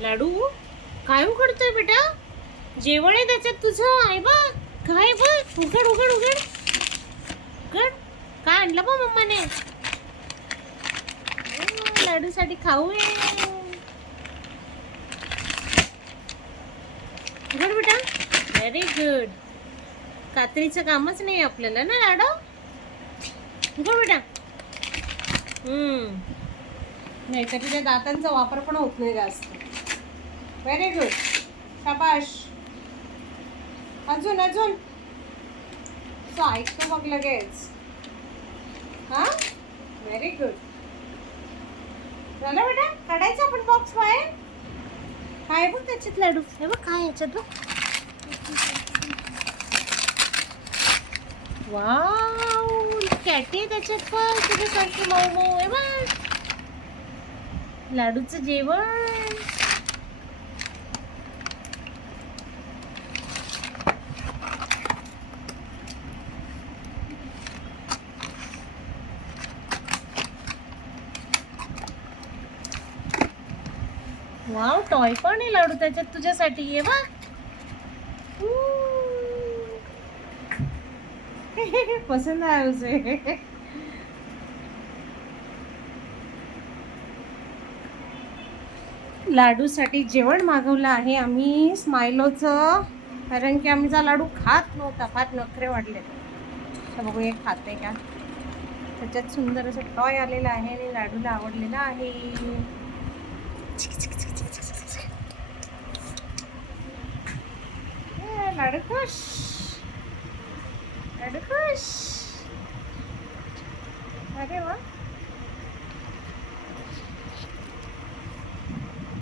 लाडू काय उघडतोय बेटा? जेवण आहे त्याच्यात तुझं. आहे बघ काय बघ. उघड उघड उघड उघड. काय आणलं बा मम्माने? लाडू साठी खाऊ आहे. उघड बेटा. Very good. कात्रीचं कामच नाही आपल्याला ना लाडू. उघड बेटा. नाही तर तिच्या दातांचा वापर पण होत नाही जास्त. Very good. शाबाश. अजून अजून ऐकतो बघ लगेच. हा व्हेरी गुड. झालं बेटा. काढायचं आपण बॉक्स बाहेर. काय बघ त्याच्यात लाडू. हे बघ काय याच्यात बघ. वाव कॅटी आहे त्याच्यात पण तुझ्यासारखी मऊ मऊ. आहे बघ लाडूचं जेवण. वाव टॉय पण आहे लाडू त्याच्यात तुझ्यासाठी. ये बघ. पसंद आहे उसे. लाडूसाठी जेवण मागवलं आहे आम्ही स्माइलोचं, कारण की आमचा लाडू खात नव्हता. फार नखरे वाढले. तर बघू एक खाते का. त्याच्यात सुंदर असं टॉय आलेलं आहे आणि लाडूला आवडलेलं आहे. लाडू खुश.